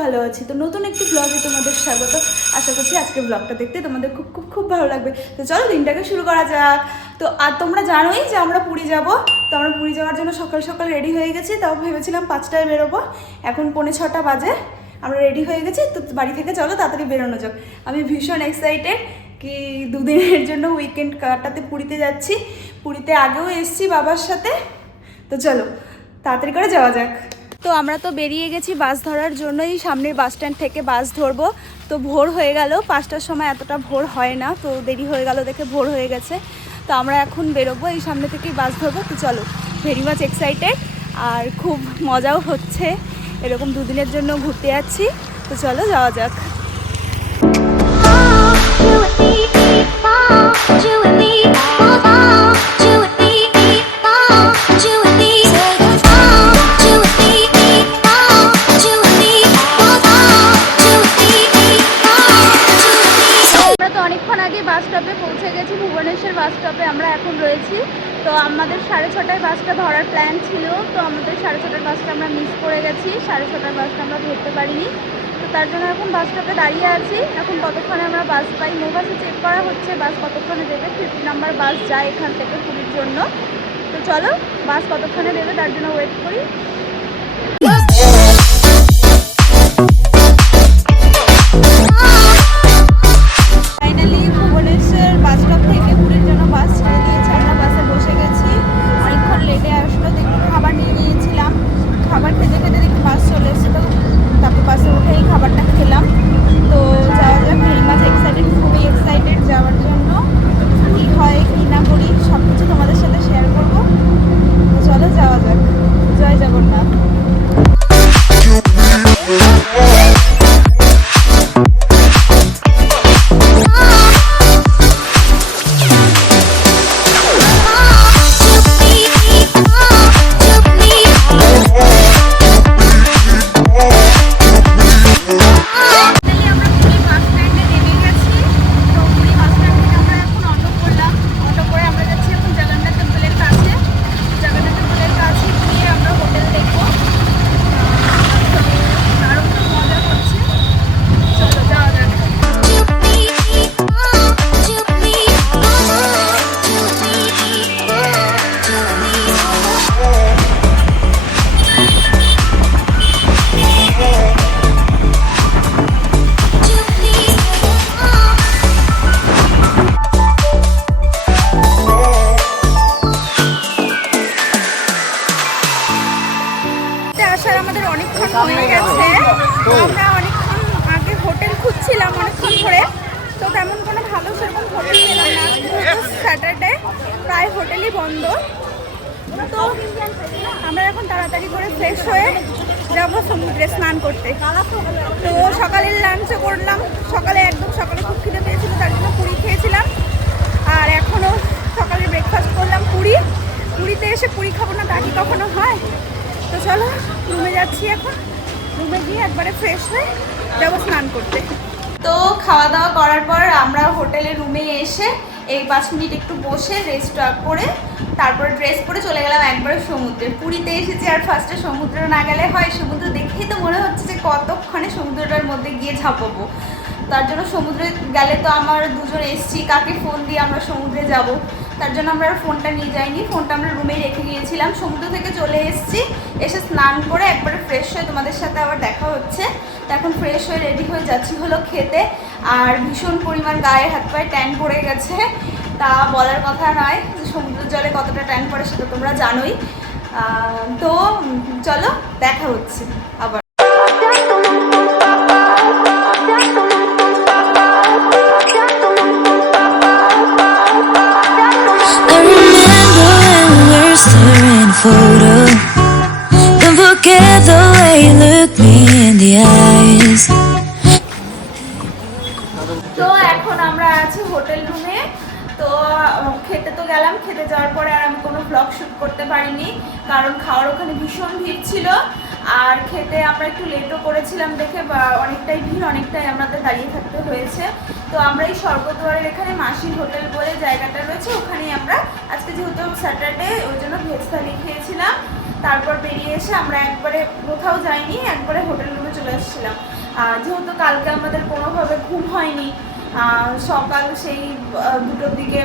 ভালো আছি। তো নতুন একটি ব্লগে তোমাদের স্বাগত। আশা করছি আজকের ব্লগটা দেখতে তোমাদের খুব খুব খুব ভালো লাগবে। তো চলো দিনটাকে শুরু করা যাক। তো আর তোমরা জানোই যে আমরা পুরী যাব। তো আমরা পুরী যাওয়ার জন্য সকাল সকাল রেডি হয়ে গেছি। তাও ভেবেছিলাম 5টায় বেরোবো, এখন 5:45 বাজে। আমরা রেডি হয়ে গেছি, তো বাড়ি থেকে চলো তাড়াতাড়ি বেরোনো যাক। আমি ভীষণ এক্সাইটেড কি দুদিনের জন্য উইকেন্ড কাটাতে পুরীতে যাচ্ছি। পুরীতে আগেও এসেছি বাবার সাথে। তো চলো তাড়াতাড়ি করে যাওয়া যাক। তো আমরা তো বেরিয়ে গেছি বাস ধরার জন্যই, সামনের বাস স্ট্যান্ড থেকে বাস ধরবো। তো ভোর হয়ে গেল, 5টার সময় এতটা ভোর হয় না, তো দেরি হয়ে গেল দেখে ভোর হয়ে গেছে। তো আমরা এখন বেরোবো, এই সামনে থেকেই বাস ধরবো। তো চলো, ভেরি মাচ এক্সাইটেড আর খুব মজাও হচ্ছে, এরকম দুদিনের জন্য ঘুরতে যাচ্ছি। তো চলো যাওয়া যাক। বাস স্টপে পৌঁছে গেছি, ভুবনেশ্বর বাস স্টপে আমরা এখন রয়েছি। তো আমাদের 6:30টায় বাসটা ধরার প্ল্যান ছিল, তো আমাদের 6:30টার বাসটা আমরা মিস করে গেছি, 6:30টার বাসটা আমরা ধরতে পারিনি। তো তার জন্য এখন বাস স্টপে দাঁড়িয়ে আছি। এখন কতক্ষণে আমরা বাস পাই, মোবাসে চেক করা হচ্ছে বাস কতক্ষণে দেবে। 50 নাম্বার বাস যায় এখান থেকে পুরীর জন্য। তো চলো বাস কতক্ষণে দেবে তার জন্য ওয়েট করি। আমাদের অনেকক্ষণ হয়ে গেছে, আমরা অনেকক্ষণ আগে হোটেল খুঁজছিলাম অনেকক্ষণ ধরে। তো তেমন কোনো ভালো সেরকম হোটেল পেলাম না, স্যাটারডে প্রায় হোটেলই বন্ধ। তো আমরা এখন তাড়াতাড়ি করে ফ্রেশ হয়ে যাবো সমুদ্রে স্নান করতে। তো সকালের লাঞ্চও করলাম, সকালে খুব খিদে পেয়েছিল, তার জন্য পুরি খেয়েছিলাম। আর এখনও সকালে ব্রেকফাস্ট করলাম পুরীতে এসে পুরি খাবো না তা কি কখনো হয়। তো চলো রুমে যাচ্ছি, এখন রুমে গিয়ে একবারে ফ্রেশ হয়ে যাবো স্নান করতে। তো খাওয়া দাওয়া করার পর আমরা হোটেলের রুমে এসে এই 5 মিনিট একটু বসে রেস্ট করে তারপরে ড্রেস পরে চলে গেলাম একবারে সমুদ্রে। পুরীতে এসেছি আর ফার্স্টে সমুদ্র না গেলে হয়, সমুদ্র দেখেই তো মনে হচ্ছে যে কতক্ষণে সমুদ্রটার মধ্যে গিয়ে ঝাঁপাবো। তার জন্য সমুদ্রে গেলে তো আমার দুজন এসছি, কাকে ফোন দিয়ে আমরা সমুদ্রে যাব, তার জন্য আমরা আর ফোনটা নিয়ে যাইনি, ফোনটা আমরা রুমেই রেখে গিয়েছিলাম। সমুদ্র থেকে চলে এসেছি, এসে স্নান করে একবারে ফ্রেশ হয়ে তোমাদের সাথে আবার দেখা হচ্ছে। তো এখন ফ্রেশ হয়ে রেডি হয়ে যাচ্ছি হলো খেতে। আর ভীষণ পরিমাণ গায়ে হাত পায়ে ট্যান পড়ে গেছে, তা বলার কথা নয় যে সমুদ্রের জলে কতটা ট্যান পড়ে সেটা তোমরা জানোই। তো চলো দেখা হচ্ছে আবার। Photo. Don't forget the way you look me in the eyes. তো এখন আমরা আছি হোটেল রুমে। তো খেতে তো গেলাম, খেতে যাওয়ার পরে আর আমি কোনো ব্লগ শ্যুট করতে পারিনি, কারণ খাওয়ার ওখানে ভীষণ ভিড় ছিল। আর খেতে আমরা একটু লেটও করেছিলাম দেখে অনেকটাই ভিড়, অনেকটাই আমাদের দাঁড়িয়ে থাকতে হয়েছে। তো আমরা এই স্বর্গদ্বারের এখানে মাসির হোটেল বলে জায়গাটা রয়েছে, ওখানেই আমরা আজকে যেহেতু স্যাটারডে ওই জন্য ভেজ থালি খেয়েছিলাম। তারপর বেরিয়ে এসে আমরা একবারে কোথাও যাইনি, একবারে হোটেল রুমে চলে এসেছিলাম। আর যেহেতু কালকে আমাদের কোনোভাবে ঘুম হয়নি, সকাল সেই 2টোর দিকে,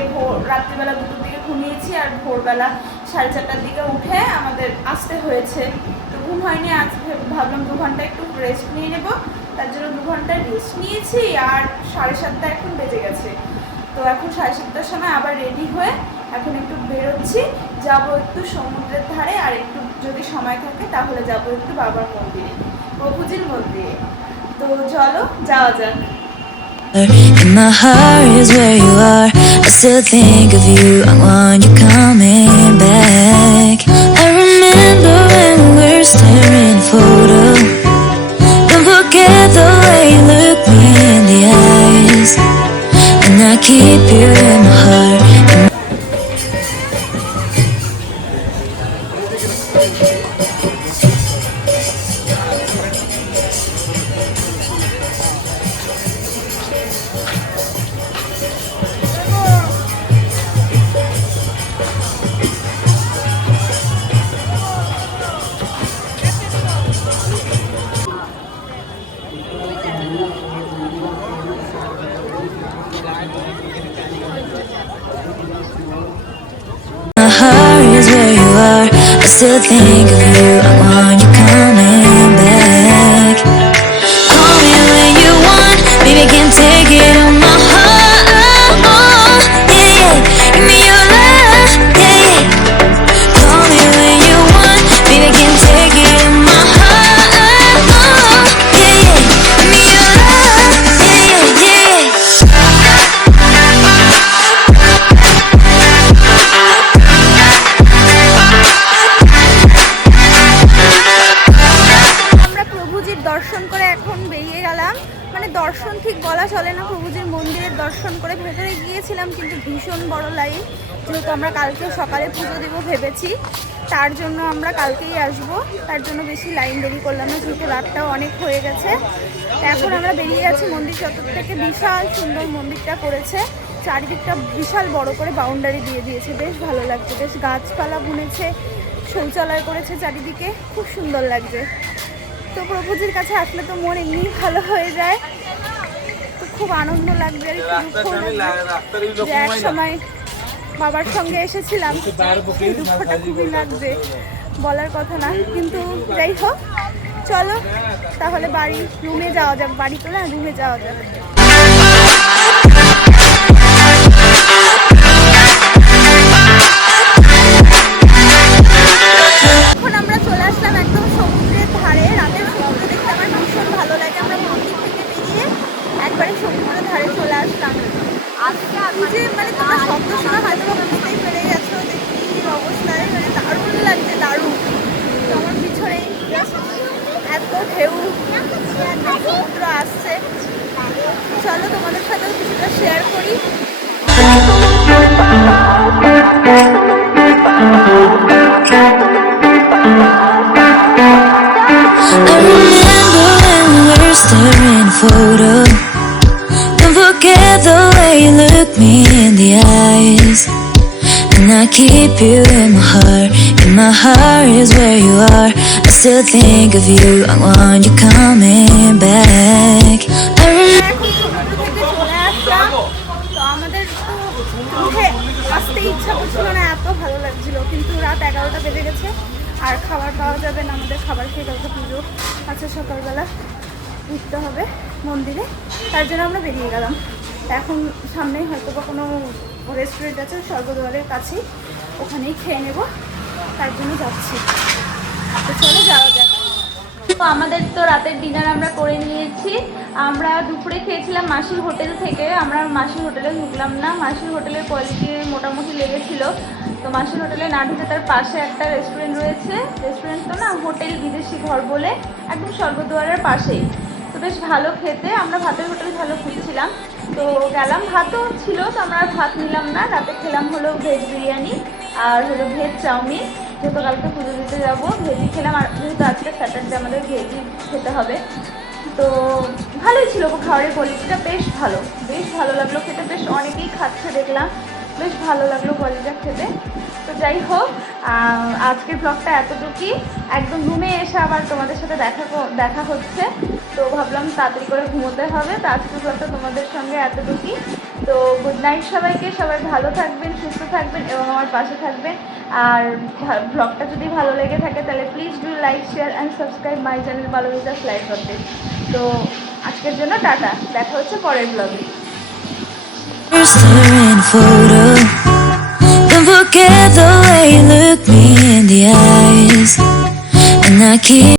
রাত্রিবেলা 2টোর দিকে ঘুমিয়েছি, আর ভোরবেলা 4:30টার দিকে উঠে আমাদের আসতে হয়েছে। তো ঘুম হয়নি, আজ ভাবলাম 2 ঘন্টা একটু রেস্ট নিয়ে নেব, তার জন্য 2 ঘন্টা রেস্ট নিয়েছি। আর 7:30 এখন বেজে গেছে। তো এখন 7:30টার সময় আবার রেডি হয়ে এখন একটু বেরোচ্ছি, যাব একটু সমুদ্রের ধারে, আর একটু যদি সময় থাকে তাহলে যাব একটু বাবার মন্দিরে, প্রভুজির মন্দিরে। তো চলো যাওয়া যাক। And my heart is where you are. I still think of you. I want you coming back. I remember when we were staring photo. Don't forget the way you look me in the eyes. And I keep you in my heart. My heart is where you are. I still think of you. I want you coming back. Call me when you want. Baby, can't take it on my heart. Yeah, yeah. Give me your love. Yeah, yeah. Call me when you want. Baby, can't take it on my heart. Yeah, yeah. Give me your love. Yeah, yeah, yeah. আমরা প্রভুজির দর্শন করে এখন বেরিয়ে গেলাম। মানে দর্শন ঠিক বলা চলে না, প্রভুজির মন্দিরের দর্শন করে ভেতরে গিয়েছিলাম, কিন্তু ভীষণ বড় লাইন। যেহেতু আমরা কালকে সকালে পুজো দেব ভেবেছি, তার জন্য আমরা কালকেই আসবো, তার জন্য বেশি লাইন দেরি করলাম না, যেহেতু রাতটাও অনেক হয়ে গেছে। তো এখন আমরা বেরিয়ে গেছি মন্দির চত্বর থেকে। বিশাল সুন্দর মন্দিরটা করেছে, চারিদিকটা বিশাল বড় করে বাউন্ডারি দিয়ে দিয়েছে, বেশ ভালো লাগছে, বেশ গাছপালা বুনেছে, শৌচালয় করেছে চারিদিকে, খুব সুন্দর লাগছে। তো প্রভুজির কাছে আসলে তো মন এমনি ভালো হয়ে যায়, তো খুব আনন্দ লাগছে। আর একটু দুঃখ লাগছে যে এক সময় বাবার সঙ্গে এসেছিলাম, সেই দুঃখটা খুবই লাগছে, বলার কথা না। কিন্তু যাই হোক, চলো তাহলে বাড়ি রুমে যাওয়া যাক, বাড়ি তো না, রুমে যাওয়া যাক। এখন আমরা চলে আসলাম একদম সমুদ্রের ধারে। রাতের সমুদ্র দেখতে আমার ভীষণ ভালো লাগে। আমরা মন্দির থেকে বেরিয়ে একবারে সমুদ্রের ধারে চলে আসলাম। যে মানে তোমরা শব্দ শোনা হয়তো বুঝতেই পেরে গেছো যে কি অবস্থায়, মানে দারুণ লাগছে, দারুণ। তো আমার পিছনে এত ঢেউ, সমুদ্র আসছে। চলো তোমাদের সাথে কিছুটা শেয়ার করি। I remember when we were staring photo. Don't forget the way you look me in the eyes. And I keep you in my heart. And my heart is where you are. I still think of you. I want you coming back. I remember. এখন সমুদ্র থেকে চলে আসলাম। তো আমাদের তো উঠে আসতে ইচ্ছা করছিল না, এত ভালো লাগছিল, কিন্তু রাত 11টা বেজে গেছে, আর খাবার পাওয়া যাবে না। আমাদের খাবার খেয়ে কালকে পুজো আছে, সকালবেলা উঠতে হবে মন্দিরে, তার জন্য আমরা বেরিয়ে গেলাম। এখন সামনেই হয়তো বা কোনো রেস্টুরেন্ট আছে স্বর্গদ্বারের কাছেই, ওখানেই খেয়ে নেব, তার জন্য যাচ্ছি। তো চলো যাওয়া যাক। তো আমাদের তো রাতের ডিনার আমরা করে নিয়েছি। আমরা দুপুরে খেয়েছিলাম মাসির হোটেল থেকে। আমরা মাসির হোটেলে ঢুকলাম না, মাসির হোটেলের কোয়ালিটি মোটামুটি লেগেছিল। তো মাসির হোটেলে না ঢুকে তার পাশে একটা রেস্টুরেন্ট রয়েছে, রেস্টুরেন্ট তো না, হোটেল বিদেশি ঘর বলে, একদম স্বর্গদ্বারের পাশেই। তো বেশ ভালো খেতে, আমরা ভাতের হোটেল ভালো খুঁজছিলাম, তো গেলাম। ভাতও ছিল, তো আমরা ভাত নিলাম না, রাতে খেলাম হলো ভেজ বিরিয়ানি আর হলো ভেজ চাউমিন। যেহেতু কালকে পুজো দিতে যাবো, ভেজই খেলাম, আর যেহেতু আজকে স্যাটারডে আমাদের ভেজই খেতে হবে। তো ভালোই ছিল, খাবারের কোয়ালিটিটা বেশ ভালো, বেশ ভালো লাগলো খেতে, বেশ অনেকেই খাচ্ছে দেখলাম, বেশ ভালো লাগলো কোয়ালিটিটা খেতে। তো তো যাই হোক, আজকের ব্লগটা এতটুকুই। একদম রুমে এসে আবার তোমাদের সাথে দেখা হচ্ছে, তো ভাবলাম তাড়াতাড়ি করে ঘুমোতে হবে। তো আজকের ব্লগটা তোমাদের সঙ্গে এতটুকুই। তো গুড নাইট সবাইকে, সবাই ভালো থাকবেন, সুস্থ থাকবেন এবং আমার পাশে থাকবেন। আর ব্লগটা যদি ভালো লেগে থাকে তাহলে please do like, share and subscribe my channel Balbikash life update. তো আজকের জন্য টাটা, দেখা হচ্ছে পরের ব্লগে। Staring a photo. Don't forget the way you look me in the eyes, and I keep